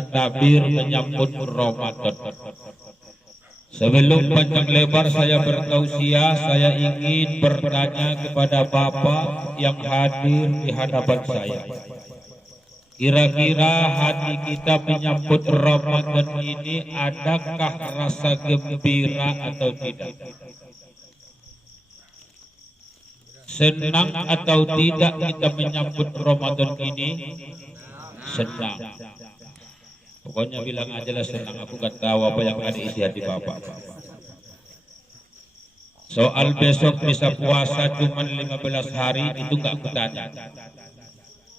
takbir menyambut Ramadan. Sebelum panjang lebar saya bertausiah, saya ingin bertanya kepada Bapak yang hadir di hadapan saya. Kira-kira hati kita menyambut Ramadan ini adakah rasa gembira atau tidak? Senang atau tidak kita menyambut Ramadan ini? Senang. Pokoknya bilang aja lah senang, aku gak tahu apa yang ada isi hati Bapak. Soal besok bisa puasa cuma 15 hari itu gak aku tanya.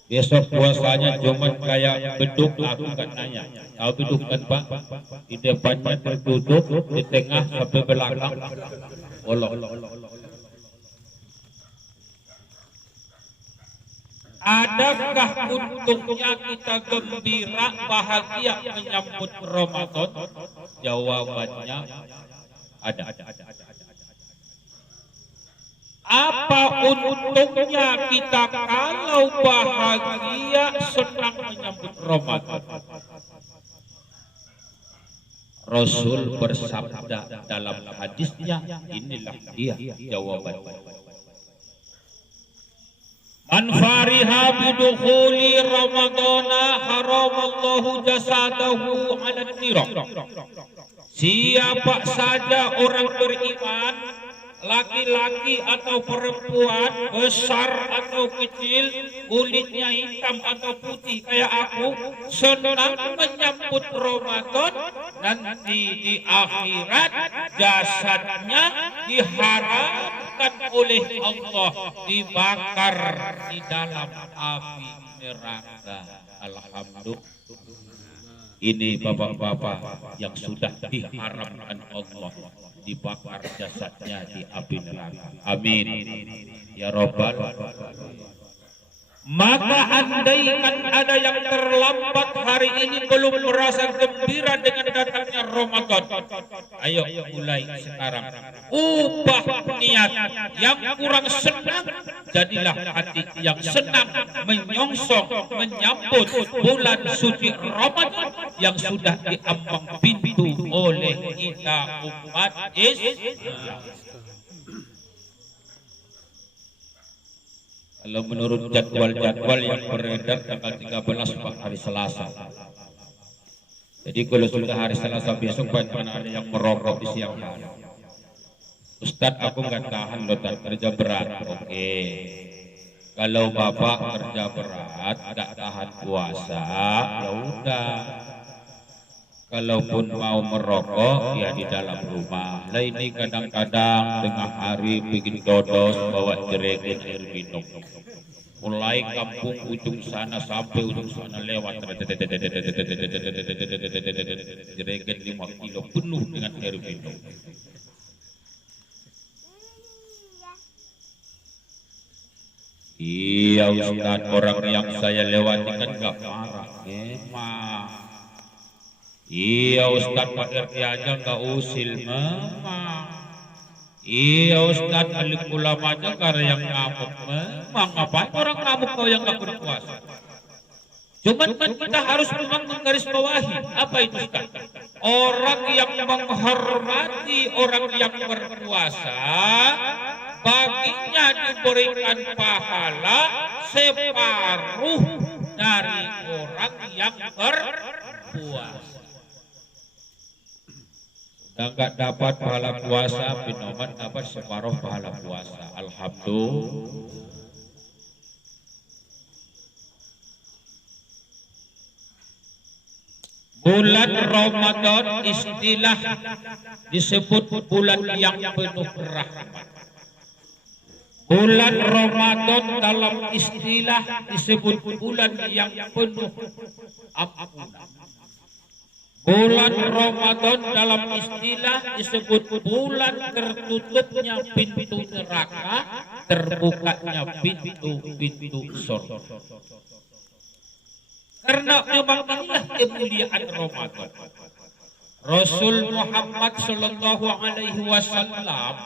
Besok puasanya cuma kayak beduk, aku gak nanya. Tahu beduk kan Pak? Di depannya tertutup, di tengah sampai belakang bolong. Adakah untungnya kita gembira, bahagia menyambut Ramadan? Jawabannya ada. Apa untungnya kita kalau bahagia, senang menyambut Ramadan? Rasul bersabda dalam hadisnya, inilah dia jawabannya. Man fariha bidukhuli Ramadana haramallahu jasadahu 'alan nira. Siapa saja orang beriman, laki-laki atau perempuan, besar atau kecil, kulitnya hitam atau putih kayak aku, senang menyambut Ramadan, nanti di akhirat jasadnya diharamkan oleh Allah dibakar di dalam api neraka. Alhamdulillah. Ini bapak-bapak yang sudah diharamkan Allah dibakar jasadnya di api neraka. Amin ya Rabbal. Maka andaikan ada yang terlambat hari ini belum merasa gembira dengan datangnya Ramadan, ayo mulai sekarang ubah niat. Yang kurang senang, jadilah hati yang senang menyongsong menyambut bulan suci Ramadan yang sudah diambang pintu oleh kita umat Islam. Kalau menurut jadwal-jadwal yang beredar tanggal 13 Pak, hari Selasa. Jadi kalau sudah hari Selasa besok banyak ada yang merokok di siang hari. Ustadz, aku nggak tahan loh, kerja berat. Oke. Kalau Bapak kerja berat, nggak tahan puasa, ya udah. Kalaupun mau merokok, ya di dalam rumah. Lah ini kadang-kadang tengah hari bikin dodos, bawa jerigen air minum. Mulai kampung ujung sana sampai ujung sana lewat. Jerigen 5 kilo penuh dengan air minum. Iya Ustaz, orang yang saya lewati kan gak marah. Memang. Iya Ustaz, Pak RT aja gak usil. Memang. Iya Ustaz, alim ulama aja gak ada yang ngamuk. Memang. Ngapain orang ngamuk kau yang gak berpuasa? Cuman kan kita harus memang menggarisbawahi. Apa itu Ustaz? Orang yang menghormati orang yang berpuasa, baginya diberikan pahala separuh dari orang yang berpuasa. Dan nggak dapat pahala puasa, minuman dapat separuh pahala puasa. Alhamdulillah. Bulan Ramadan istilah disebut bulan yang penuh rahmat. Bulan Ramadan dalam istilah disebut bulan yang penuh ampunan. Bulan Ramadan dalam istilah disebut bulan tertutupnya pintu neraka, terbukanya pintu surga. Karena memang inilah kemuliaan Ramadan. Rasul Muhammad sallallahu alaihi wasallam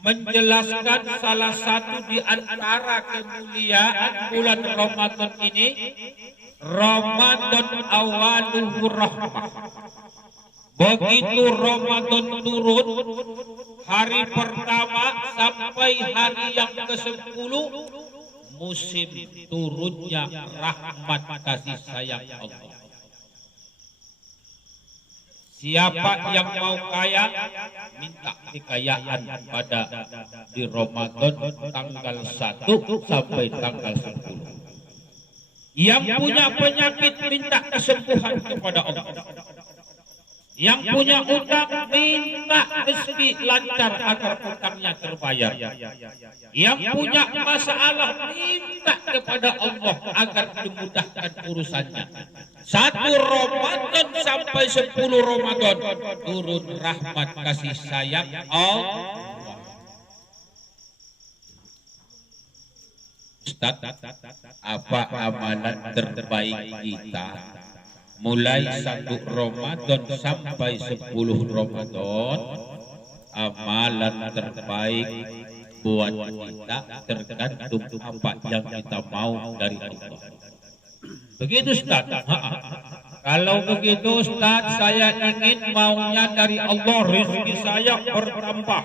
menjelaskan salah satu di antara kemuliaan bulan Ramadan ini, Ramadan awaluhu rahmah. Begitu Ramadan turun, hari pertama sampai hari yang ke-10, musim turunnya rahmat kasih sayang Allah. Siapa yang mau kaya, minta kekayaan pada di Ramadan tanggal 1 sampai tanggal 10. Yang punya penyakit minta kesembuhan kepada Allah. Yang punya utang minta rezeki lancar agar utangnya terbayar. Yang punya masalah minta kepada Allah agar dimudahkan urusannya. 1 Ramadan sampai 10 Ramadan turun rahmat kasih sayang Allah. Ustaz, apa amalan terbaik kita mulai 1 Ramadan sampai 10 Ramadan? Amalan terbaik buat kita tergantung apa yang kita mau dari Allah. Begitu Ustaz. Kalau begitu Ustaz, saya ingin maunya dari Allah rezeki saya bertambah.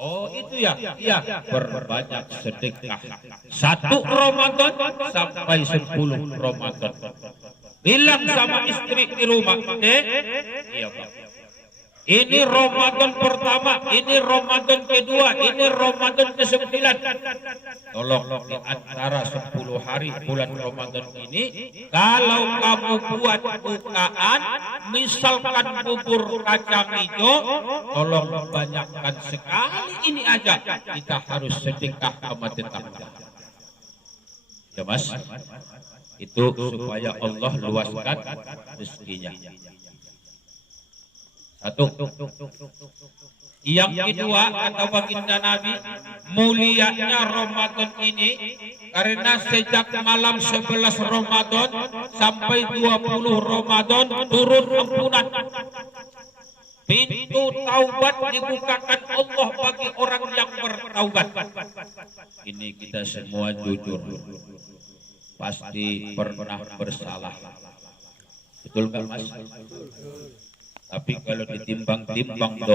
Oh itu ya, iya, berbanyak sedekah. 1 Ramadan sampai 10 Ramadan. Bilang sama istri di rumah, iya Pak. Ini Ramadan pertama, ini Ramadan kedua, ini Ramadan ke-9. Tolong di antara 10 hari bulan Ramadan ini, kalau kamu buat bukaan, misalkan bubur kacang hijau, tolong banyakkan sekali ini aja. Kita harus sedekah sama tetangga. Ya Mas, itu supaya Allah luaskan rezekinya. 1. Yang kedua, kata baginda Nabi, mulianya Ramadan ini karena sejak malam 11 Ramadan sampai 20 Ramadan turun ampunan. Pintu taubat dibukakan Allah bagi orang yang bertaubat. Ini kita semua jujur, pasti pernah bersalah. Betul nggak Mas? Tapi kalau ditimbang-timbang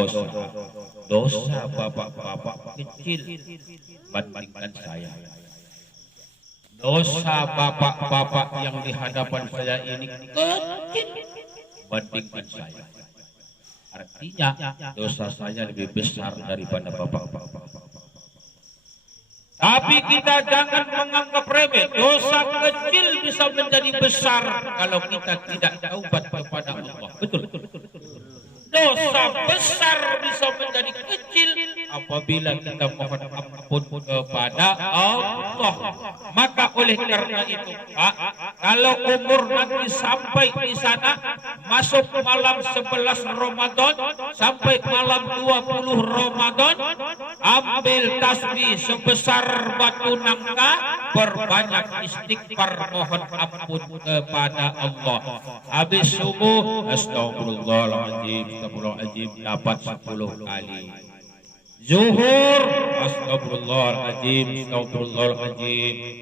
dosa bapak-bapak kecil bandingkan saya. Dosa bapak-bapak yang di hadapan saya ini kecil bandingkan saya. Artinya dosa saya lebih besar daripada bapak-bapak. Tapi kita jangan menganggap remeh. Dosa kecil bisa menjadi besar kalau kita tidak taubat kepada Allah. Betul. Dosa besar bisa menjadi kecil apabila kita mohon ampun kepada Allah. Maka oleh karena itu, Pak, kalau umur nanti sampai di sana, masuk malam 11 Ramadan sampai malam 20 Ramadan, ambil tasbih sebesar batu nangka, berbanyak istighfar mohon ampun kepada Allah. Habis subuh, astagfirullahaladzim, dapat 10 kali. Zuhur, astagfirullahaladzim,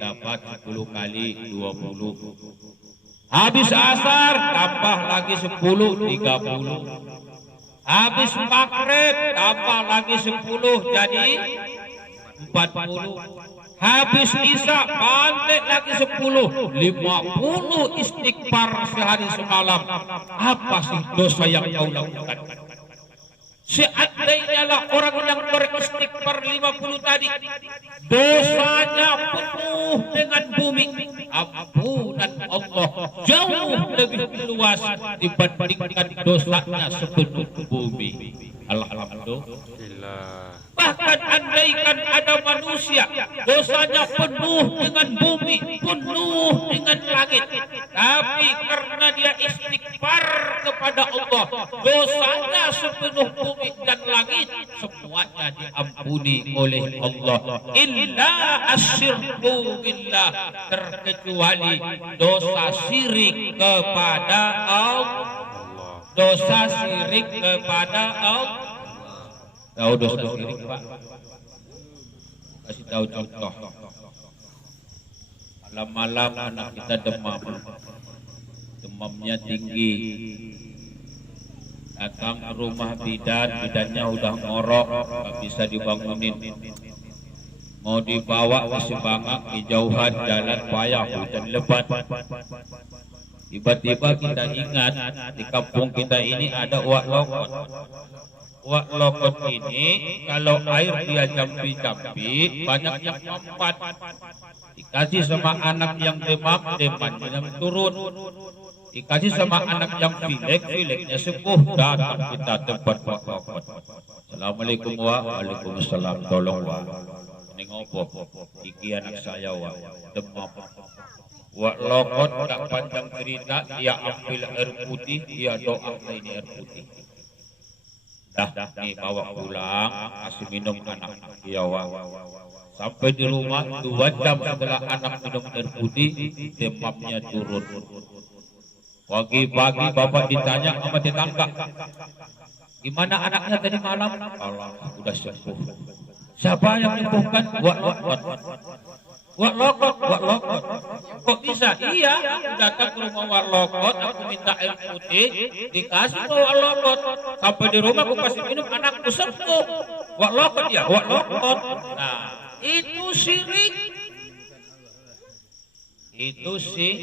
dapat 10 kali 20. Habis asar, tambah lagi 10, 30. Habis maghrib, tambah lagi 10, jadi 40. Habis isya, balik lagi 10, 50 istighfar sehari semalam. Apa sih dosa yang kau lakukan? Seandainya lah orang yang beristighfar 50 tadi, dosanya penuh dengan bumi, ampunan Allah jauh lebih luas dibandingkan dosanya sepenuh bumi. Alhamdulillah. Bahkan andaikan ada manusia dosanya penuh dengan bumi, penuh dengan langit, tapi karena dia istighfar kepada Allah, dosanya sepenuh bumi dan langit, semuanya diampuni oleh Allah. Illa asyirku billah, terkecuali dosa syirik kepada Allah. Dosa syirik kepada Allah. Tahu dosa syirik, Pak? Kasih tahu contoh. lama-lama anak kita demam, demamnya tinggi, datang ke rumah bidan, bidannya udah ngorok, gak bisa dibangunin, mau dibawa ke Sebangak, di jauhan jalan payah, hujan lebat. Tiba-tiba kita ingat di kampung kita ini ada uak lokot. Uak lokot ini kalau air dia jampi-jampi banyak yang mempat. Dikasih sama anak yang demam, demamnya turun. Dikasih sama anak yang pilek, pileknya sembuh. Datang kita tempat uak lokot. Assalamualaikum wa, waalaikumsalam. Tolong wa. Ini ngopo? Iki anak saya wa, demam. Wak lokot tak panjang cerita, dia ambil air putih, dia doa ini air putih. Dah nih bawa pulang, kasih minum anak dia wak. Sampai di rumah 2 jam setelah anak minum air putih, demamnya turun. Pagi-pagi bapak ditanya sama tetangga, gimana anaknya tadi malam? Allah, udah sembuh. Siapa yang menyembuhkan? Wak lokot. Kok bisa? Iya, datang ke rumah wak lokot, aku minta air putih, dikasih ke wak lokot. Sampai di rumah aku kasih minum, anakku sembuh. Wak lokot ya, wak lokot. Nah, itu syirik. Itu sih.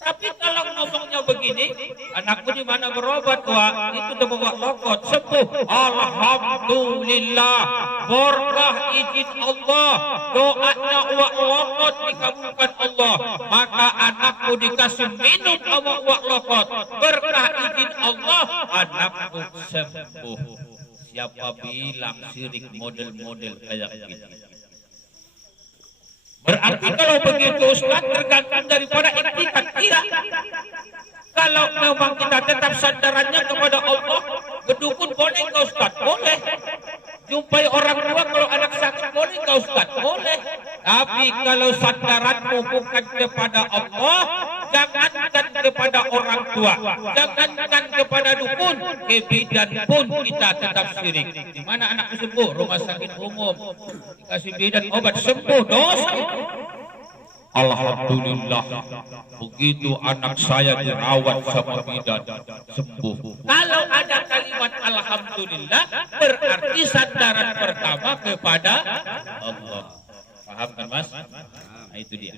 Tapi kalau ngomongnya begini, anakku di mana berobat, wah itu udah bawa lokot sembuh. Alhamdulillah, berkah izin Allah, doanya wak lokot dikabulkan Allah. Maka anakku dikasih minum sama wak lokot, berkah izin Allah, anakku sembuh. Siapa bilang syirik model-model kayak gini? Berarti kalau begitu Ustaz tergantung daripada iktikat kita. Kalau memang kita tetap sandarannya kepada Allah, gedukun boleh nggak Ustaz? Boleh. Jumpai orang tua kalau anak sakit boleh nggak Ustaz? Boleh. Tapi kalau sandaranmu bukan kepada Allah, jangankan kepada orang tua, jangankan kepada dukun, ke bidan pun kita tetap syirik. Di mana anakku sembuh? Rumah sakit umum, dikasih bidan obat sembuh, dosa. Alhamdulillah, begitu anak saya dirawat sama bidan sembuh. Kalau ada kalimat alhamdulillah, berarti sandaran pertama kepada Allah. Paham kan Mas? Nah, itu dia.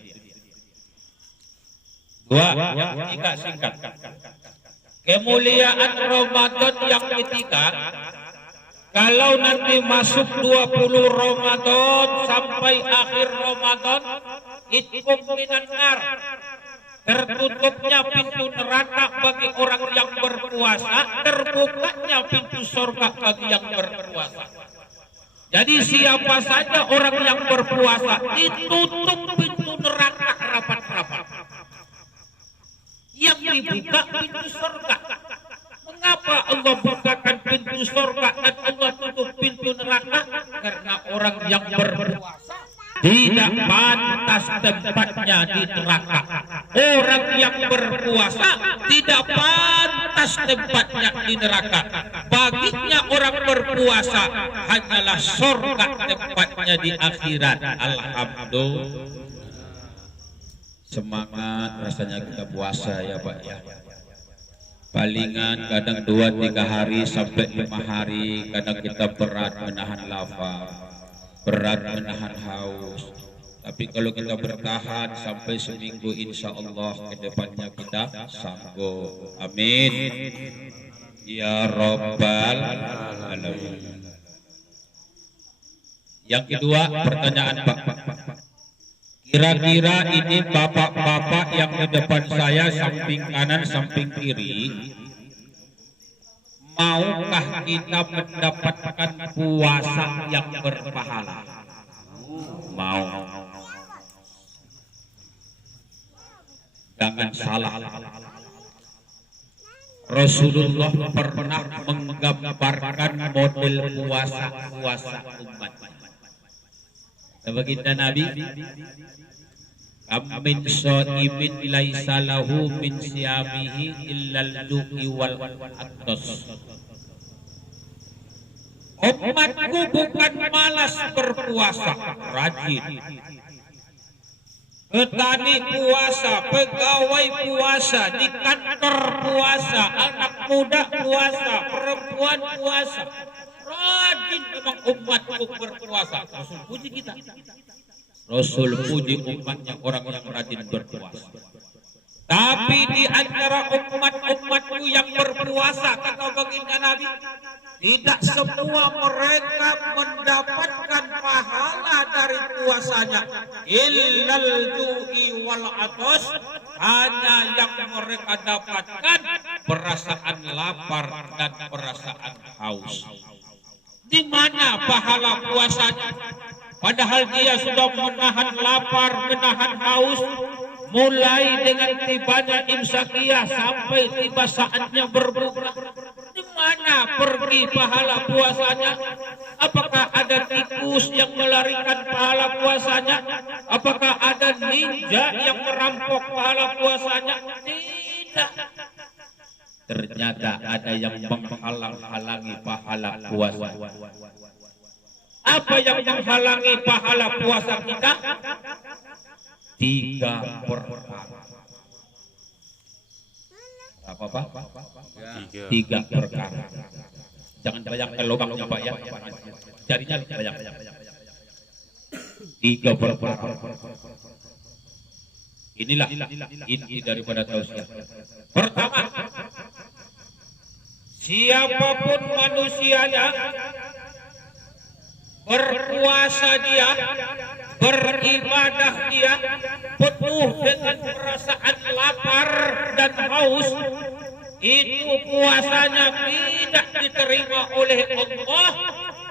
2, 3 singkat. Kemuliaan Ramadan yang ketiga, kalau nanti masuk 20 Ramadan sampai akhir Ramadan, itqum minan nar, tertutupnya pintu neraka bagi orang yang berpuasa, terbukanya pintu surga bagi yang berpuasa. Jadi siapa saja orang yang berpuasa, ditutup pintu neraka rapat-rapat. Yang dibuka pintu surga. Mengapa Allah bukakan pintu surga dan Allah tutup pintu neraka? Karena orang yang berpuasa tidak pantas tempatnya di neraka. Orang yang berpuasa tidak pantas tempatnya di neraka. Baginya orang berpuasa hanyalah surga tempatnya di akhirat. Alhamdulillah. Semangat rasanya kita puasa ya Pak ya. Palingan kadang 2-3 hari sampai 5 hari, kadang kita berat menahan lapar, berat menahan haus. Tapi kalau kita bertahan sampai seminggu, insya Allah ke depannya kita sanggup. Amin. Ya Rabbal Alamin. Yang kedua, pertanyaan Pak. Kira-kira ini bapak-bapak yang di depan saya, samping kanan, samping kiri, maukah kita mendapatkan puasa yang berpahala? Mau. Jangan salah. Rasulullah pernah menggambarkan model puasa umat. Baginda Nabi, amin shaimin laisa lahu min siyamihi illal du'i wal atos. Umatku bukan malas berpuasa, rajin. petani puasa, pegawai puasa, di kantor puasa, anak muda puasa, perempuan puasa. Rajin memang umatku berpuasa. Rasul puji kita. Rasul puji umatnya orang yang rajin berpuasa. Tapi di antara umat-umatku yang berpuasa, kata baginda Nabi, tidak semua mereka mendapatkan pahala dari puasanya. Illal ju'i wal atos, hanya yang mereka dapatkan perasaan lapar dan perasaan haus. Di mana pahala puasanya? Padahal dia sudah menahan lapar, menahan haus, mulai dengan tibanya imsakiyah sampai tiba saatnya berbuka. Di mana pergi pahala puasanya? Apakah ada tikus yang melarikan pahala puasanya? Apakah ada ninja yang merampok pahala puasanya? Tidak. Ternyata ada yang menghalang-halangi pahala puasa. Apa yang menghalangi pahala puasa kita? 3 perkara. Apa Pak? 3 perkara. Jangan bayangkan lubangnya Pak ya. Jarinya banyak. 3 perkara. Inilah inti daripada tausiah. Pertama, siapapun manusianya, berpuasa dia, beribadah dia, penuh dengan perasaan lapar dan haus, itu puasanya tidak diterima oleh Allah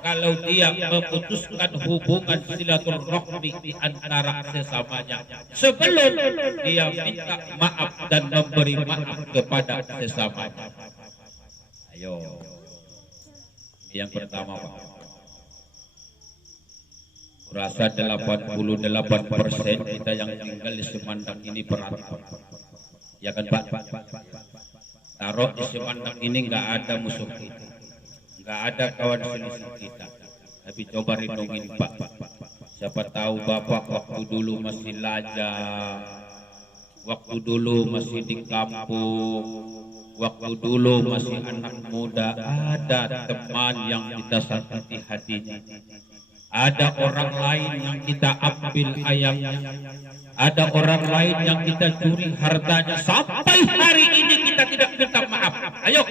kalau dia memutuskan hubungan silaturahmi di antara sesamanya sebelum dia minta maaf dan memberi maaf kepada sesamanya. Ayo, yang pertama Pak. Rasa 88% kita yang tinggal di Semandang ini perantau. Ya kan Pak? Taruh di Semandang ini nggak ada musuh kita, nggak ada kawan selisih kita. Tapi coba renungin Pak. Siapa tahu Bapak waktu dulu masih lajang, waktu dulu masih di kampung, waktu dulu masih anak muda, ada teman yang kita sakiti hatinya. Ada orang lain yang kita ambil ayamnya, ada orang lain yang kita curi hartanya. Sampai hari ini kita tidak minta maaf. Ayo,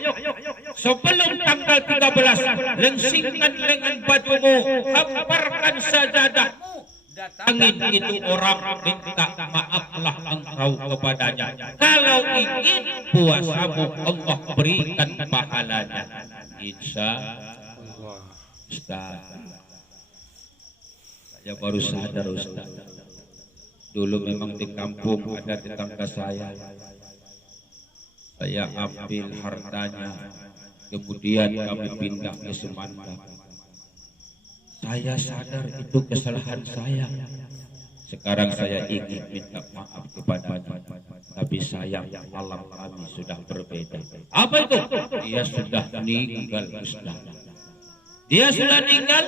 sebelum tanggal 13, lengsingkan lengan bajumu, hamparkan sajadahmu, datangin itu orang, minta maaflah engkau kepadanya. Kalau ingin puasamu Allah berikan pahalanya. Insya Allah. Ustaz, saya baru sadar Ustaz, dulu memang di kampung ada tetangga saya ambil hartanya, kemudian kami pindah ke Semandang. Saya sadar itu kesalahan saya. Sekarang saya ingin minta maaf kepadanya, tapi sayang alam kami sudah berbeda. Apa itu? Dia sudah meninggal Ustaz. Dia sudah meninggal.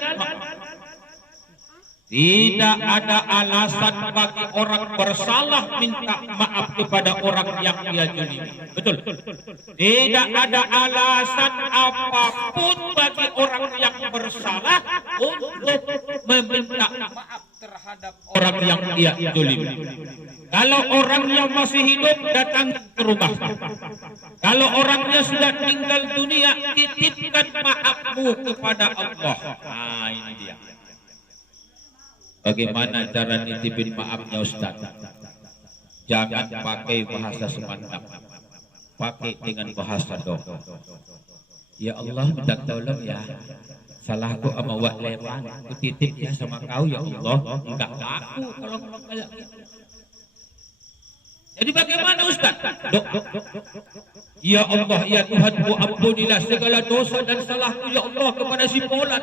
Tidak ada alasan bagi orang bersalah minta maaf kepada orang yang dia zalimi. Betul. Tidak ada alasan apapun bagi orang yang bersalah untuk meminta maaf terhadap orang yang dia zalimi. Kalau orangnya masih hidup, datang ke rumah. Kalau orangnya sudah meninggal dunia, titipkan maafmu kepada Allah. Nah, ini dia. Bagaimana cara nitipin maafnya Ustaz? Jangan pakai bahasa Semandang, pakai dengan bahasa doa. Ya Allah, minta tolong ya, salahku sama wak lewan, aku titip ya sama kau ya Allah. Enggak laku kalau ngomong kayak gitu. Jadi bagaimana Ustaz? Ya Allah, ya Tuhanku, ampunilah segala dosa dan salahku ya Allah kepada si Polan.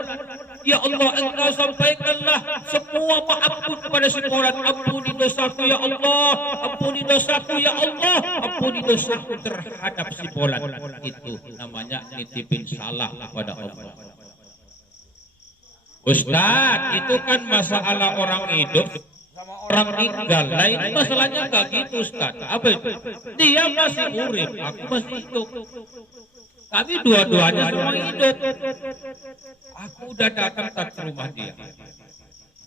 Ya Allah, engkau sampaikanlah semua maafku kepada si Polan. Ampuni dosaku ya Allah, ampuni dosaku ya Allah, ampuni dosaku terhadap si Polan. Itu namanya nitipin salah kepada Allah. Ustaz, itu kan masalah orang hidup sama orang meninggal. Lain masalahnya enggak gitu Ustaz. Apa itu? Dia masih urip, aku masih hidup. Kami dua-duanya semua hidup. Aku udah datang ke rumah dia.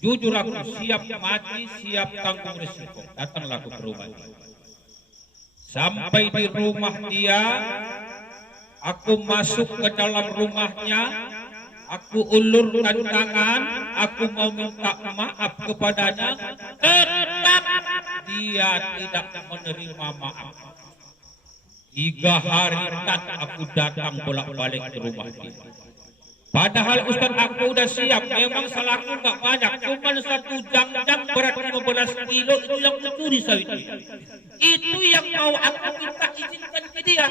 Jujur aku siap mati, siap tanggung risiko. Datanglah aku ke rumah dia. Sampai di rumah dia, aku masuk ke dalam rumahnya, aku ulurkan tangan, aku mau minta maaf kepadanya, tetap dia tidak menerima maaf. 3 hari aku datang bolak-balik ke rumah dia. Padahal Ustaz aku udah siap, memang salahku nggak banyak, cuma 1 jang-jang berat 15 kilo itu yang mencuri sawitnya. Itu yang mau aku minta izinkan ke dia.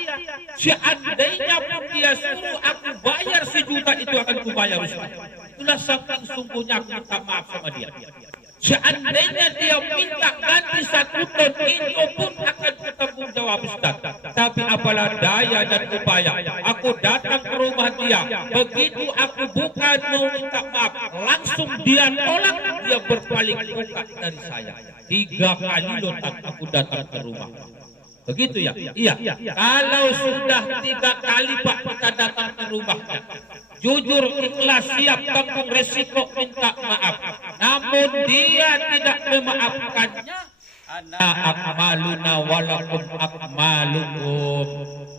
Seandainya pun dia suruh aku bayar 1 juta itu akan kubayar Ustaz. Itulah saking sungguhnya aku minta maaf sama dia. Seandainya dia minta ganti 1 ton itu pun akan bertanggung jawab Ustaz. Tapi apalah daya dan upaya, aku datang ke rumah dia. Begitu aku bukan mau minta maaf, langsung dia tolak, dia berpaling muka dari saya. 3 kali lotak aku datang ke rumah. Begitu ya? Iya. Kalau sudah 3 kali Pak kita datang ke rumahnya, jujur ikhlas siap tanggung resiko minta maaf, namun dia tidak memaafkannya, ana akmaluna walakum akmalukum.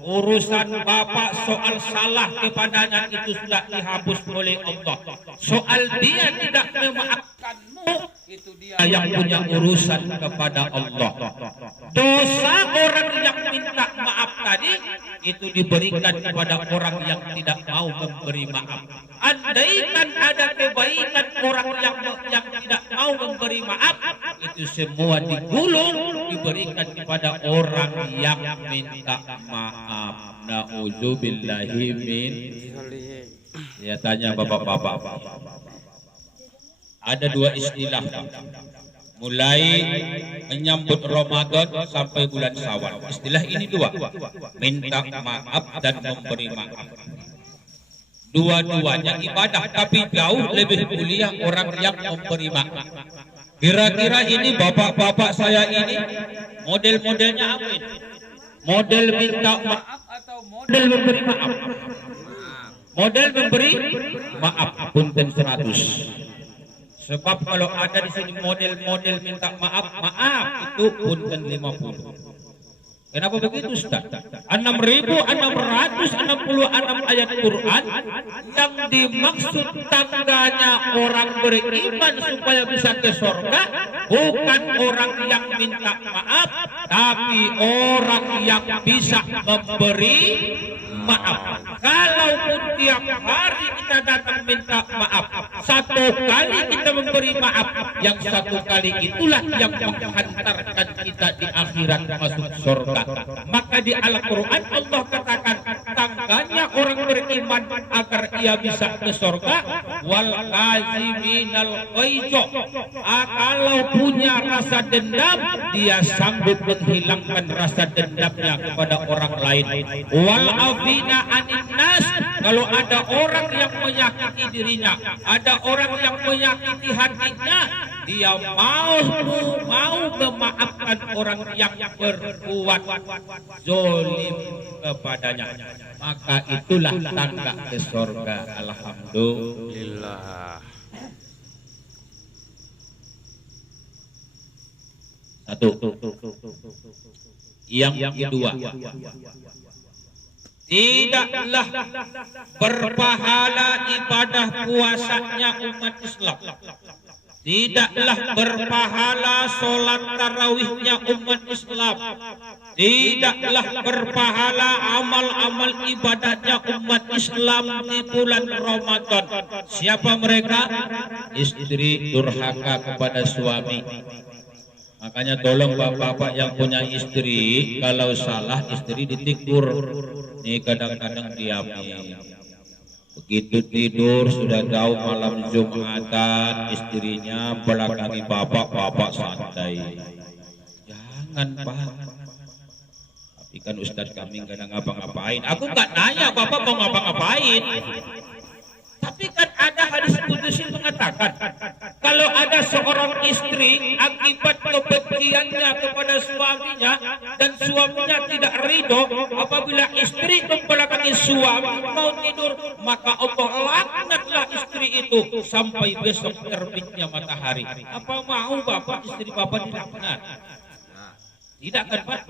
Urusan Bapak soal salah kepadanya itu sudah dihapus oleh Allah. Soal dia tidak memaafkanmu, itu dia yang punya urusan kepada Allah. Dosa orang yang minta maaf tadi itu diberikan kepada orang yang tidak mau memberi maaf. Andaikan ada kebaikan orang yang tidak mau memberi maaf, itu semua digulung diberikan kepada orang yang minta maaf. Na'udzubillahi min. Ya tanya bapak-bapak. Ada 2 istilah mulai menyambut Ramadan sampai bulan Syawal. Istilah ini 2, minta maaf dan memberi maaf. Dua-duanya ibadah, tapi jauh lebih mulia orang yang memberi maaf. Kira-kira ini bapak-bapak saya ini model-modelnya apa ini? Model minta maaf atau model memberi maaf? Model memberi maaf punten 100. Sebab kalau ada di sini model-model minta maaf itu punten 50. Kenapa begitu Ustaz? 6.666 ayat Quran yang dimaksud tangganya orang beriman supaya bisa ke surga bukan orang yang minta maaf, tapi orang yang bisa memberi maaf. Kalaupun tiap hari kita datang minta maaf, 1 kali kita memberi maaf, yang 1 kali itulah yang menghantarkan kita di akhirat masuk surga. Maka di Al-Quran Allah katakan tangganya orang beriman agar ia bisa ke surga, wal qaziminal ghaiza. Kalau punya rasa dendam, dia sanggup menghilangkan rasa dendamnya kepada orang lain. Wal afina anin nas, kalau ada orang yang menyakiti dirinya, ada orang yang menyakiti hatinya, dia mau memaafkan orang yang berbuat zolim kepadanya, maka itulah tangga ke surga. Alhamdulillah. Satu. Yang kedua, tidaklah berpahala ibadah puasanya umat Islam, tidaklah berpahala sholat tarawihnya umat Islam, tidaklah berpahala amal-amal ibadahnya umat Islam di bulan Ramadan. Siapa mereka? Istri durhaka kepada suami. Makanya tolong bapak-bapak yang punya istri, kalau salah istri ditegur. Ini kadang-kadang diam. Begitu tidur sudah tahu malam Jumatan, istrinya belakangi bapak santai. Jangan Pak. Tapi kan Ustadz kami kadang ngapa-ngapain. Aku nggak nanya bapak mau ngapa-ngapain. Tapi kan ada hadis qudsi mengatakan, Kalau ada seorang istri akibat kebenciannya kepada suaminya dan suaminya tidak ridho, apabila istri membelakangi suami mau tidur, maka Allah laknatlah istri itu sampai besok terbitnya matahari. Apa mau bapak istri bapak dilaknat? Tidak kan Pak?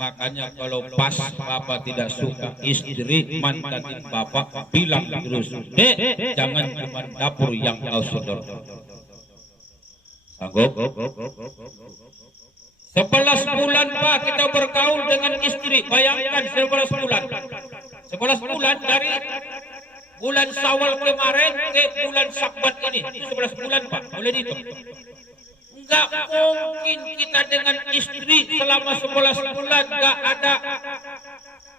Makanya kalau pas bapak tidak suka istri mantatin bapak, bilang terus, Dek, jangan cuma dapur yang kau sodor. Sanggup? 11 bulan Pak kita bergaul dengan istri. Bayangkan 11 bulan. 11 bulan dari bulan Syawal kemarin ke bulan Syakban ini. 11 bulan Pak. Boleh dihitung. Enggak mungkin kita dengan istri selama 11 bulan enggak ada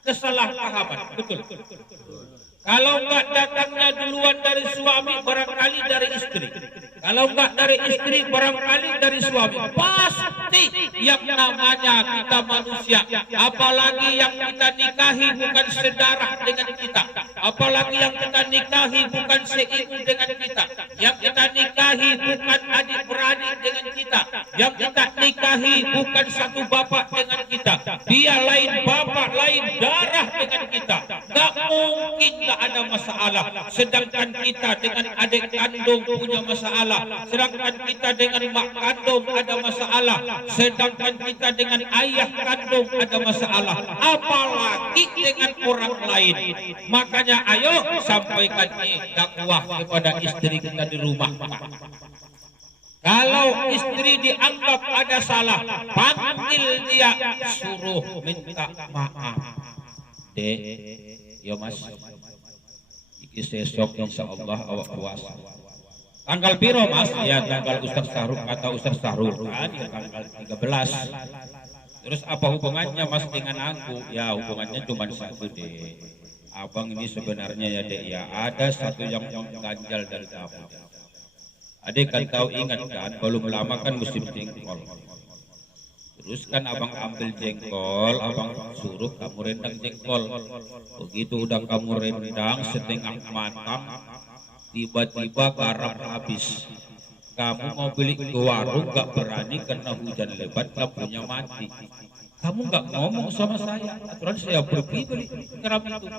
kesalahpahaman. Betul. Kalau enggak datangnya duluan dari suami, barangkali dari istri. Kalau enggak dari istri, barangkali dari suami. Pasti yang namanya kita manusia, apalagi yang kita nikahi bukan sedarah dengan kita, apalagi yang kita nikahi bukan seibu dengan kita, yang kita nikahi bukan adik-beradik dengan kita, yang kita nikahi bukan satu bapak dengan kita, dia lain bapak, lain darah dengan kita. Enggak mungkin enggak ada masalah. Sedangkan kita dengan adik kandung punya masalah, sedangkan kita dengan mak kandung ada masalah, sedangkan kita dengan ayah kandung ada masalah, apalagi dengan orang lain. Makanya ayo sampaikan dakwah kepada istri kita di rumah. Kalau istri dianggap ada salah, panggil dia, suruh minta maaf. Dek, yo mas, iki sesok insyaallah awak puasa. Tanggal piro mas? Ya tanggal Ustaz Sahrul, kata Ustaz Sahrul. Tanggal 13. Terus apa hubungannya mas dengan aku? Ya hubungannya cuma satu deh. Abang ini sebenarnya ya dek ya ada satu yang ganjal dari kamu. Adik kan tahu ingat kan belum lama kan musim jengkol. Terus kan abang ambil jengkol, abang suruh kamu rendang jengkol. Begitu udah kamu rendang setengah matang, tiba-tiba garam habis. Kamu mau beli ke warung gak berani karena hujan lebat, lampunya mati. Kamu gak ngomong sama saya, aturan saya pergi beli garam itu.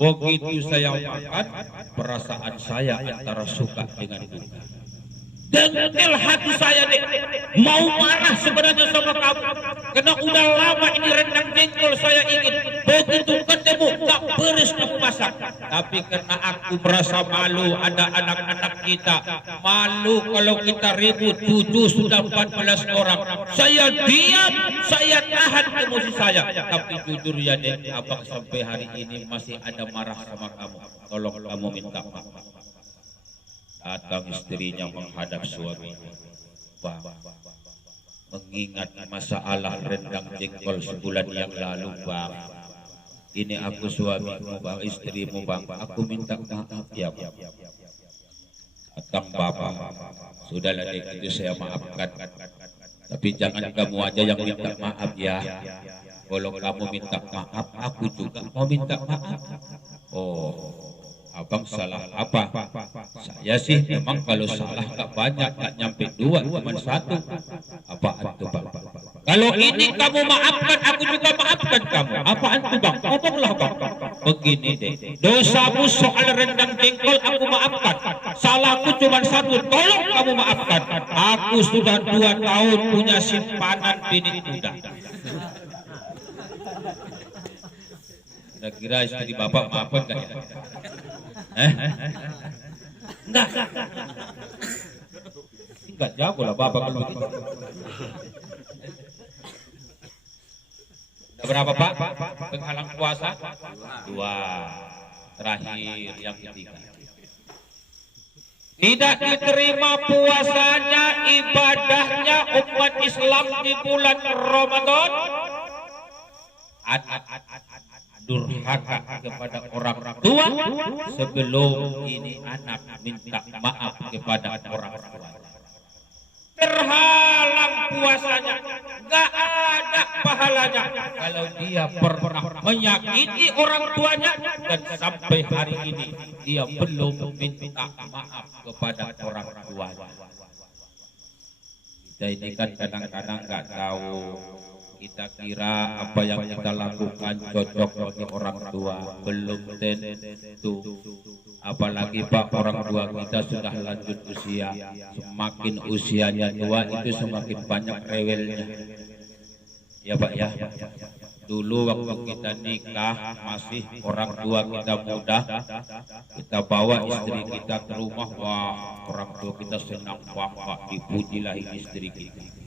Begitu saya makan, perasaan saya antara suka dengan duka. Dengkel hati saya deh, mau marah sebenarnya sama kamu, karena udah lama ini rendang jengkol saya ingin. Begitu ketemu gak beres kamu masak, tapi karena aku merasa malu, ada anak-anak kita, malu kalau kita ribut, cucu sudah 14 orang. Saya diam, saya tahan emosi saya, tapi jujur ya deh, abang sampai hari ini masih ada marah sama kamu. Tolong kamu minta maaf. Datang istrinya menghadap suaminya, Bang, mengingat masalah rendang jengkol sebulan yang lalu, Bang. Ini aku suamimu, Bang, istrimu, Bang. Aku minta maaf ya, Bang. Datang Bapak, sudahlah dek, itu saya maafkan. Tapi jangan kamu aja yang minta maaf ya. Kalau kamu minta maaf, aku juga mau minta maaf. Oh, abang salah apa? Saya sih memang kalau salah gak banyak, gak nyampe 2, cuma 1. Apaan tuh bang? Kalau ini kamu maafkan, aku juga maafkan kamu. Apaan tuh bang? Ngomonglah bang. Begini deh, dosamu soal rendang jengkol aku maafkan. Salahku cuma 1, tolong kamu maafkan. Aku sudah 2 tahun punya simpanan bini muda. Kira-kira istri bapak maafkan gak ya? Enggak jago lah bapak kalau begitu. Udah berapa pak? Penghalang puasa? 2. Terakhir yang ketiga. Tidak diterima puasanya, ibadahnya umat Islam di bulan Ramadan. Durhaka kepada orang tua sebelum ini anak minta maaf kepada orang tua. Terhalang puasanya, nggak ada pahalanya kalau dia pernah menyakiti orang tuanya dan sampai hari ini dia belum minta maaf kepada orang tuanya. Kita ini kan kadang-kadang nggak tahu. Kita kira apa yang kita lakukan cocok bagi orang tua, belum tentu. Apalagi Pak, orang tua kita sudah lanjut usia. Semakin usianya tua itu semakin banyak rewelnya. Ya Pak ya. Dulu waktu kita nikah masih orang tua kita muda, kita bawa istri kita ke rumah, wah orang tua kita senang banget, dipujilah istri kita.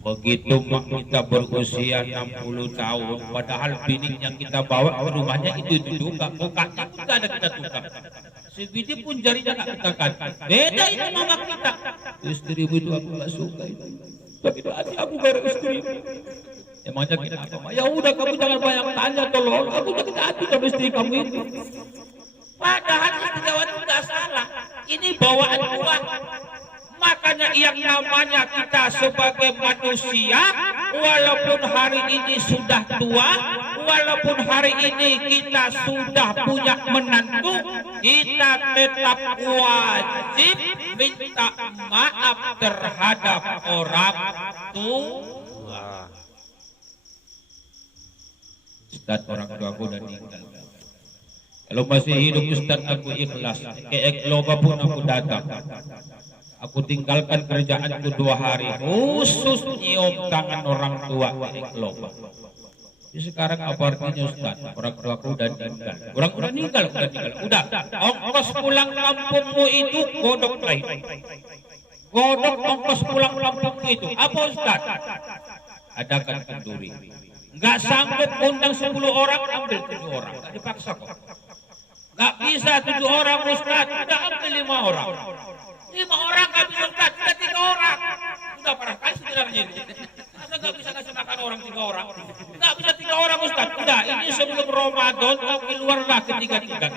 Begitu mak kita berusia 60 tahun, padahal bini yang kita bawa ke rumahnya itu juga, mukanya pun gak ada kita tukar. Sebiji pun jarinya gak kita kan. Beda ini mama kita. Istri itu aku gak suka itu. Sakit hati aku gara istri. Emangnya kita apa? Ya udah kamu jangan banyak tanya tolong. Aku sakit hati sama istri kamu itu. Padahal istri Jawa itu gak salah. Ini bawaan Tuhan. Makanya yang namanya kita sebagai manusia, walaupun hari ini sudah tua, walaupun hari ini kita sudah punya menantu, kita tetap wajib minta maaf terhadap orang tua. Ustaz, orang tua aku udah meninggal. Kalau masih hidup Ustaz, aku ikhlas. Ke Ekloba pun aku datang. Aku tinggalkan kerjaanku 2 hari khusus nyium tangan orang tua di Ekloba. Jadi sekarang apa artinya Ustaz? Orang tua aku udah meninggal. Orang udah meninggal. Udah. Ongkos pulang kampungmu itu godok lain. Godok ongkos pulang kampungmu itu. Apa Ustaz? Adakan kenduri. Nggak sanggup undang 10 orang, ambil 7 orang. Nggak dipaksa kok. Nggak bisa 7 orang Ustaz. Udah ambil 5 orang. 5 orang nggak bisa Ustaz, sudah 3 orang. Sudah parah kali sebenarnya ini. Masa nggak bisa kasih makan orang 3 orang? Nggak bisa 3 orang Ustaz. Udah, ini sebelum Ramadan kau keluarlah ketiga-tiga.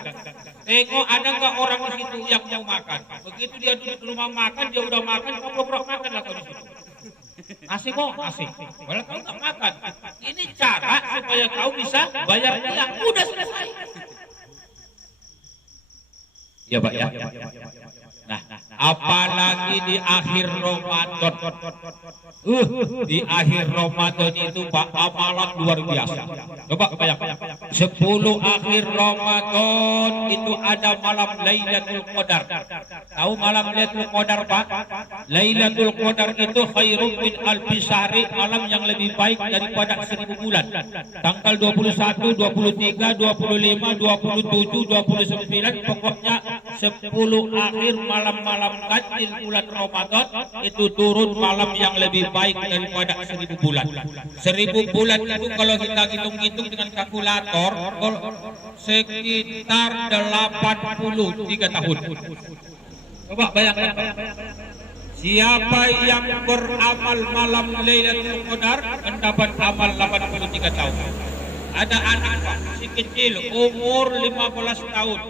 Tengok ada nggak orang di situ yang mau makan. Begitu dia duduk di rumah makan, dia udah makan, kau program makan lah kau di situ. Asik kok, asik. Walau kau nggak makan. Ini cara supaya kau bisa bayar dia. Udah selesai. Ya Pak ya. Nah, apalagi di akhir Ramadan. Di akhir Ramadan itu Pak, amalan luar biasa. Coba bayangkan. 10 akhir Ramadan itu ada malam Lailatul Qadar. Tahu malam Lailatul Qadar Pak? Lailatul Qadar itu khairum min alfi syahri, malam yang lebih baik daripada 1000 bulan. Tanggal 21, 23, 25, 27, 29, pokoknya 10 akhir malam-malam ganjil bulan Ramadan itu turun malam yang lebih baik daripada 1000 bulan. 1000 bulan itu kalau kita hitung-hitung dengan kalkulator sekitar 83 tahun. Coba bayangkan. Siapa yang beramal malam Lailatul Qadar mendapat amal 83 tahun. Ada anak si kecil umur 15 tahun.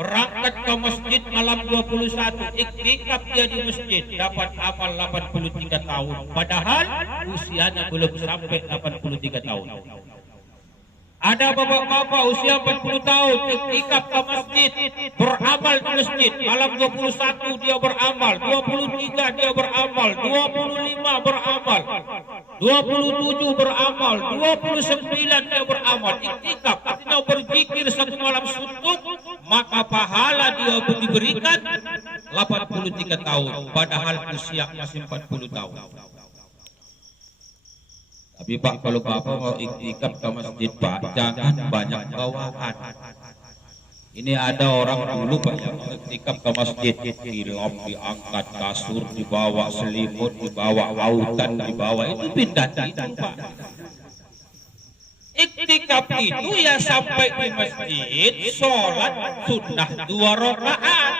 Berangkat ke masjid malam 21, iktikaf dia di masjid, dapat amal 83 tahun. Padahal usianya belum sampai 83 tahun. Ada bapak-bapak usia 40 tahun, iktikaf ke masjid, beramal di masjid. Malam 21 dia beramal, 23 dia beramal, 25 beramal, 27 beramal, 29 dia beramal. Iktikaf artinya berzikir satu malam suntuk, maka pahala dia diberikan 83 tahun, padahal usia masih 40 tahun. Tapi Pak, kalau Bapak mau iktikaf ke masjid Pak, jangan banyak bawaan. Ini ada orang dulu Pak yang mau iktikaf ke masjid, tilam diangkat, kasur dibawa, selimut dibawa, autan dibawa, itu pindah itu Pak. Iktikaf itu ya sampai di masjid, sholat sunnah 2 rakaat.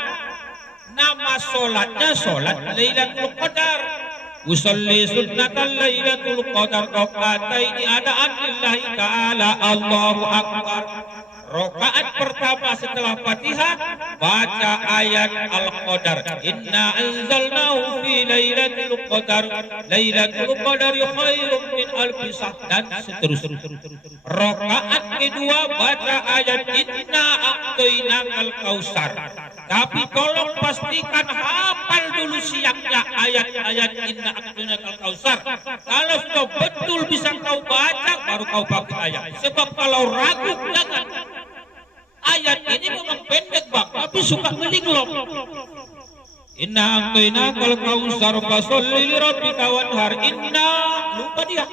Nama sholatnya sholat Lailatul Qadar. Usolli sunnatan Lailatul Qadar rakaataini adaan lillahi ta'ala Allahu Akbar. Rakaat pertama setelah Fatihah baca ayat Al-Qadar. Inna anzalnahu fi lailatul qadar. Lailatul qadar khairum min alfi syahr dan seterusnya. Rakaat kedua baca ayat Inna a'tainakal kautsar. Tapi tolong pastikan hafal dulu siangnya ayat-ayat Inna a'tainakal kautsar. Kalau sudah betul bisa kau baca baru kau pakai ayat. Sebab kalau ragu jangan. Ayat ini memang pendek bang, tapi suka melinglong. Inna a'tainakal kautsar fasholli li rabbika wanhar. Inna lupa dia.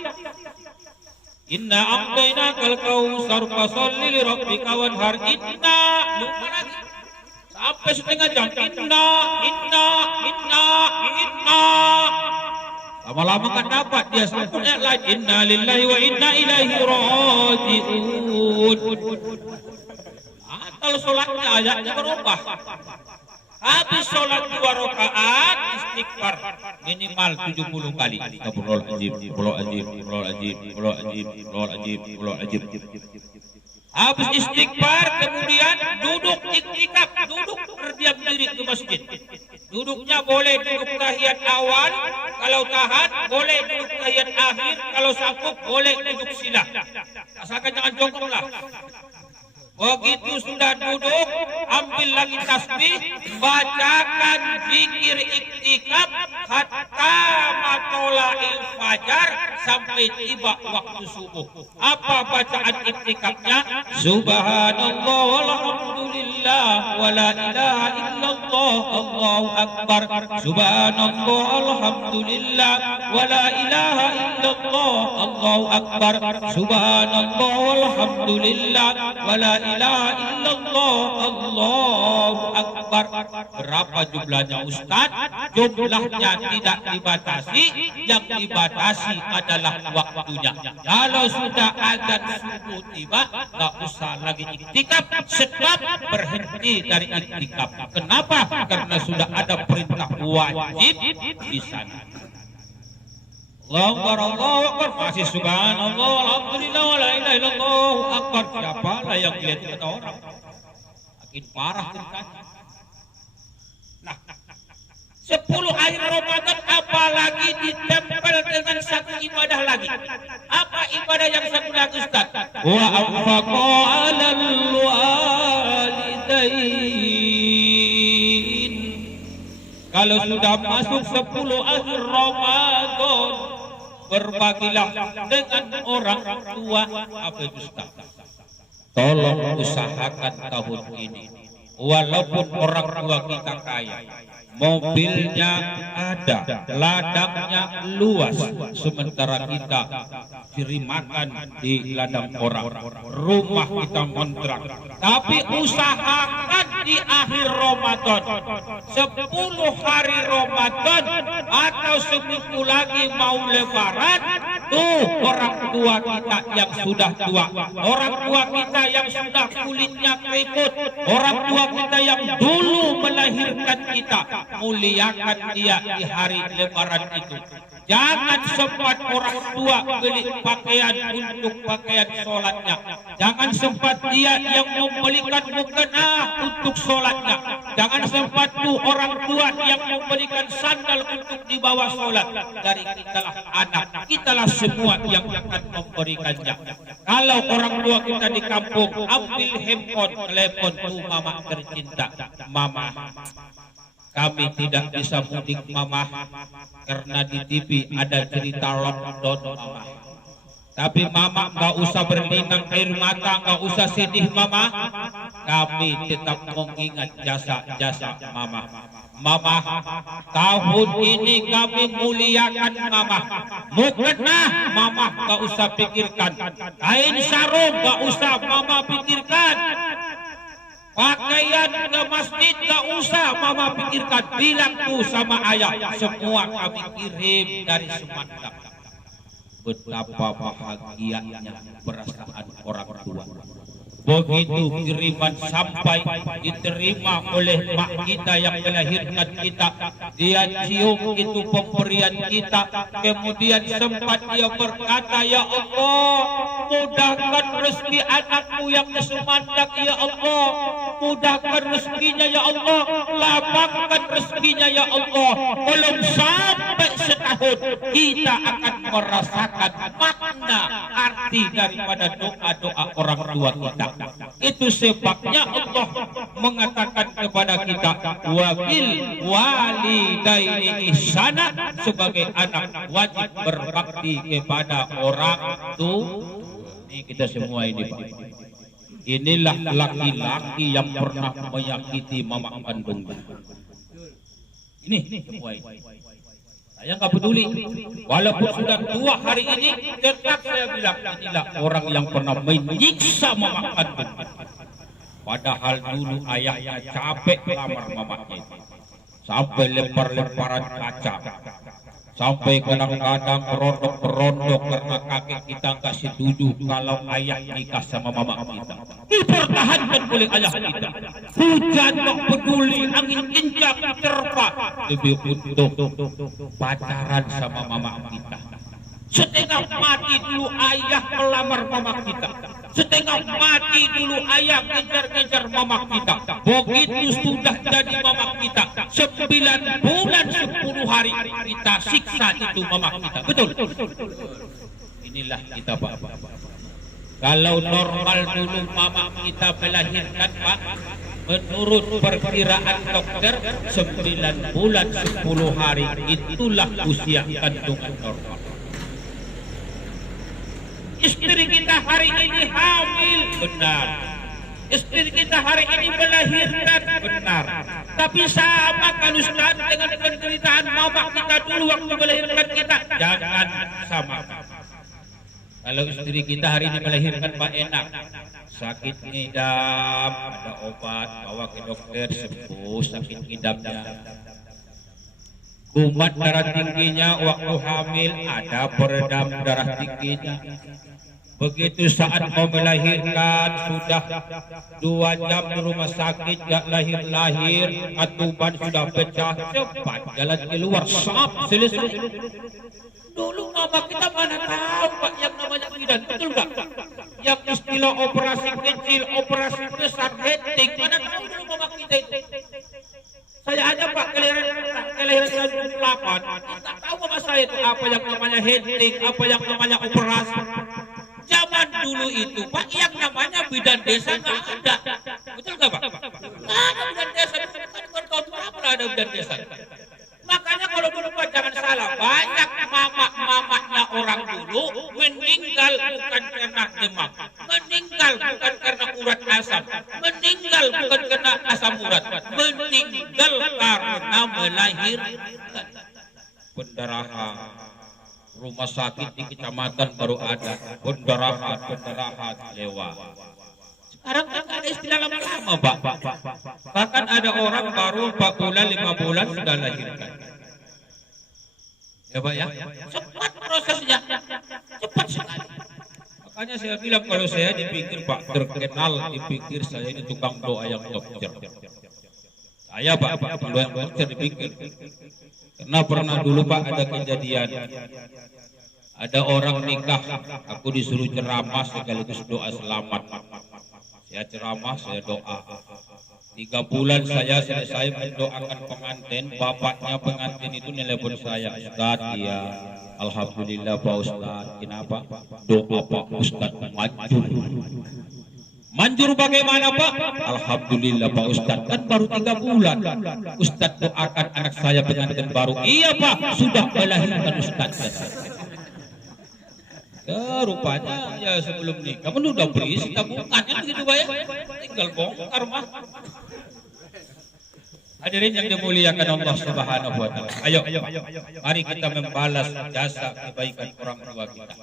Inna a'tainakal kautsar fasholli li rabbika wanhar. Inna lupa lagi. Sampai setengah jam. Inna. Lama-lama kan dapat dia satu ayat lain. Inna lillahi wa inna ilaihi raji'un. Kalau sholatnya ayatnya berubah. Habis sholat 2 rakaat istighfar minimal 70 kali. Habis istighfar kemudian duduk iktikaf, duduk berdiam diri di masjid. Duduknya boleh duduk tahiyat awal, kalau tahan boleh duduk tahiyat akhir, kalau sanggup boleh duduk sila. Asalkan jangan jongkok lah. Begitu sudah duduk, ambil lagi tasbih, bacakan zikir iktikaf hatta matola'il fajar sampai tiba waktu subuh. Apa bacaan iktikafnya? Subhanallah walhamdulillah wa la ilaha illallah Allahu akbar. Subhanallah alhamdulillah wa la ilaha illallah Allahu akbar. Subhanallah walhamdulillah wa la ilaha illallah Allahu akbar. Berapa jumlahnya Ustaz? Jumlahnya tidak dibatasi, yang dibatasi adalah waktunya. Kalau sudah azan subuh tiba, tak usah lagi iktikaf, stop, berhenti dari iktikaf. Kenapa? Karena sudah ada perintah wajib di sana. Allahu akbar, masih subhanallah alhamdulillah wa la ilaha illallah akbar. Siapa lah yang lihat kata orang? Makin parah kan. Nah, 10 akhir Ramadan apalagi ditempel dengan satu ibadah lagi. Apa ibadah yang satu lagi Ustaz? Wa anfaqa 'alal walidain. Kalau sudah masuk 10 akhir Ramadan, berbagilah dengan orang tua. Apa itu Ustaz? Tolong usahakan tahun ini, walaupun orang tua kita kaya, mobilnya ada, ladangnya luas, sementara kita cari makan di ladang orang, rumah kita kontrak. Tapi usahakan di akhir Ramadan, 10 hari Ramadan atau seminggu lagi mau lebaran, tuh orang tua kita yang sudah tua, orang tua kita yang sudah kulitnya keriput, orang tua kita yang dulu melahirkan kita, muliakan dia di hari lebaran itu. Jangan sempat orang tua beli pakaian untuk pakaian sholatnya. Jangan sempat dia yang membelikan mukena untuk sholatnya. Jangan sempat tuh orang tua yang membelikan sandal untuk dibawa sholat. Dari kitalah anak, kitalah semua yang akan memberikannya. Kalau orang tua kita di kampung, ambil handphone, telepon tuh mama tercinta. Mama, kami tidak bisa mudik mama, karena di TV ada cerita lockdown mama. Tapi mama nggak usah berlinang air mata, nggak usah sedih mama. Kami tetap mengingat jasa-jasa mama. Mama, tahun ini kami muliakan mama. Mukena mama nggak usah pikirkan. Kain sarung nggak usah mama pikirkan. Pakaian ke masjid gak usah mama pikirkan. Bilang tuh sama ayah, semua kami kirim dari Sumatera. Betapa bahagianya perasaan orang tua. begitu kiriman sampai diterima oleh mak kita yang melahirkan kita, dia cium itu pemberian kita, kemudian sempat dia berkata, ya Allah, mudahkan rezeki anakku yang kesumandak ya Allah, mudahkan rezekinya ya Allah, lapangkan rezekinya ya Allah. Belum sampai setahun kita akan merasakan makna arti daripada doa-doa orang tua kita. Itu sebabnya Allah mengatakan kepada kita, wabil walidaini ihsana, sebagai anak wajib berbakti kepada orang tua. Ini kita semua ini Pak. Inilah laki-laki yang pernah menyakiti mama kandungnya. Ini semua ini. Saya nggak peduli, walaupun sudah tua hari ini, tetap saya bilang inilah orang yang pernah menyiksa mama kandung. Padahal dulu ayahnya capek melamar mamanya, sampai lempar-lemparan kaca, sampai kadang-kadang berondok-berondok karena kakek kita nggak setuju kalau ayah nikah sama mama kita. Dipertahankan oleh ayah kita. Hujan tak peduli, angin kencang terpa, lebih untuk pacaran sama mama kita. Setengah mati dulu ayah melamar mama kita. Setengah mati dulu ayah kejar-kejar mama kita. Begitu sudah jadi mama kita, 9 bulan 10 hari kita siksa itu mama kita. Betul? Inilah kita Pak. Kalau normal dulu mama kita melahirkan Pak, menurut perkiraan dokter 9 bulan 10 hari itulah usia kandungan normal. Istri kita hari ini hamil, benar. Istri kita hari ini melahirkan, benar. Tapi sama kan Ustaz dengan penderitaan mama kita dulu waktu melahirkan kita, jangan sama. Kalau istri kita hari ini melahirkan Pak enak, sakit ngidam, ada obat, bawa ke dokter, sembuh sakit ngidamnya. Kumat darah tingginya waktu hamil, ada peredam darah tingginya. Begitu saat mau melahirkan, sudah 2 jam di rumah sakit, gak lahir-lahir, katuban sudah pecah, cepat jalan keluar, sap, selesai. Dulu mama kita mana tahu Pak yang namanya bidan, betul gak? Yang istilah operasi kecil, operasi besar, heading, mana tahu dulu mama kita itu. Saya aja Pak kelahiran 2008, tak tahu mama saya itu apa yang namanya heading, apa yang namanya operasi. Zaman dulu itu Pak, yang namanya bidan desa nggak ada, betul nggak Pak? Nggak ada bidan desa, bukan tahun berapa ada bidan desa. Makanya kalau dulu Pak jangan salah, banyak mama-mamanya orang dulu meninggal bukan karena demam, meninggal bukan karena urat asam, meninggal bukan karena asam urat, meninggal karena melahirkan. Pendarahan, rumah sakit di kecamatan baru ada, pendarahan lewat. Sekarang kan ada istilah lama-lama Pak. Bahkan ada orang baru 4 bulan 5 bulan sudah lahirkan. Ya Pak ya, cepat prosesnya, cepat sekali. Makanya saya bilang kalau saya dipikir Pak terkenal, dipikir saya ini tukang doa yang dokter. Saya Pak doa yang dokter dipikir. Karena pernah dulu Pak ada kejadian, ada orang nikah, aku disuruh ceramah sekaligus doa selamat. Saya ceramah, saya doa. 3 bulan saya selesai mendoakan pengantin, bapaknya pengantin itu nelpon saya, Ustaz, ya, alhamdulillah Pak Ustaz. Kenapa? Doa Pak Ustaz manjur. Manjur bagaimana Pak? Alhamdulillah Pak Ustaz, kan baru 3 bulan. Ustaz doakan anak saya pengantin baru. Iya Pak, sudah melahirkan Ustaz. Ya rupanya ya sebelum nikah kamu udah berisi tabungan kan begitu Pak ya, tinggal bongkar mah. Hadirin yang dimuliakan Allah Subhanahu wa taala. Ayo, mari kita membalas jasa kebaikan orang tua kita.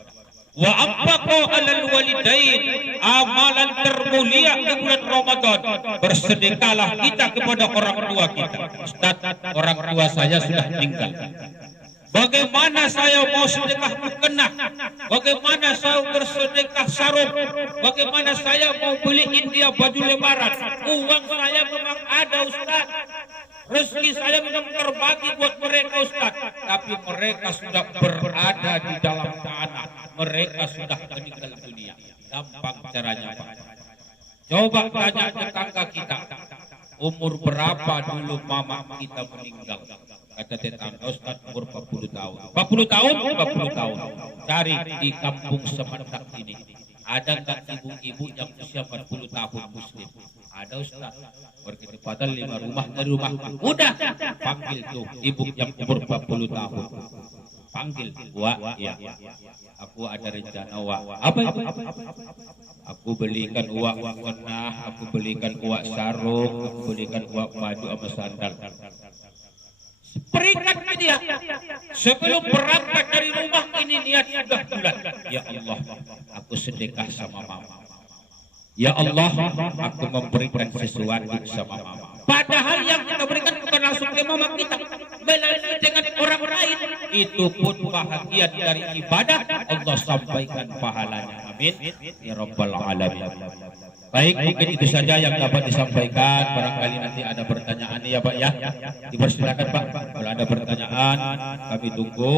Wa anfaqu 'alal walidain, amalan termulia di bulan Ramadan. Bersedekahlah kita kepada orang tua kita. Ustaz, orang tua saya sudah meninggal. Bagaimana saya mau sedekah mukena? Bagaimana saya bersedekah sarung? Bagaimana saya mau beliin dia baju lebaran? Uang saya memang ada, Ustaz. Rezeki saya memang terbagi buat mereka, Ustaz. Tapi mereka sudah berada di dalam tanah. Mereka sudah meninggal dunia. Gampang caranya, Pak. Coba tanya tetangga kita. Umur berapa dulu mama kita meninggal? Kata tetangga, Ustaz, umur 40 tahun. 40 tahun? 40 tahun. Cari di kampung Semendak ini. Ada nggak ibu-ibu yang usia 40 tahun muslim? Ada, Ustaz. Berketepatan 5 rumah dari rumah. Udah, panggil tuh ibu yang umur 40 tahun. Panggil, Wak, ya. Aku ada rencana, Wak. Apa itu? Aku belikan uak mukena, aku belikan uak sarung, aku belikan uak baju sama sandal. Berikan ke dia. Sebelum berangkat dari rumah ini niat sudah bulat. Ya Allah, aku sedekah sama mama. Ya Allah, aku memberikan sesuatu sama mama. Padahal yang kita berikan bukan langsung ke mama kita, melalui dengan orang lain. Itu pun bahagian dari ibadah. Allah sampaikan pahalanya. Amin ya rabbal alamin. Baik, mungkin itu saja yang dapat disampaikan. Barangkali nanti ada pertanyaan ya Pak ya. Dipersilakan Pak. Kalau ada pertanyaan kami tunggu.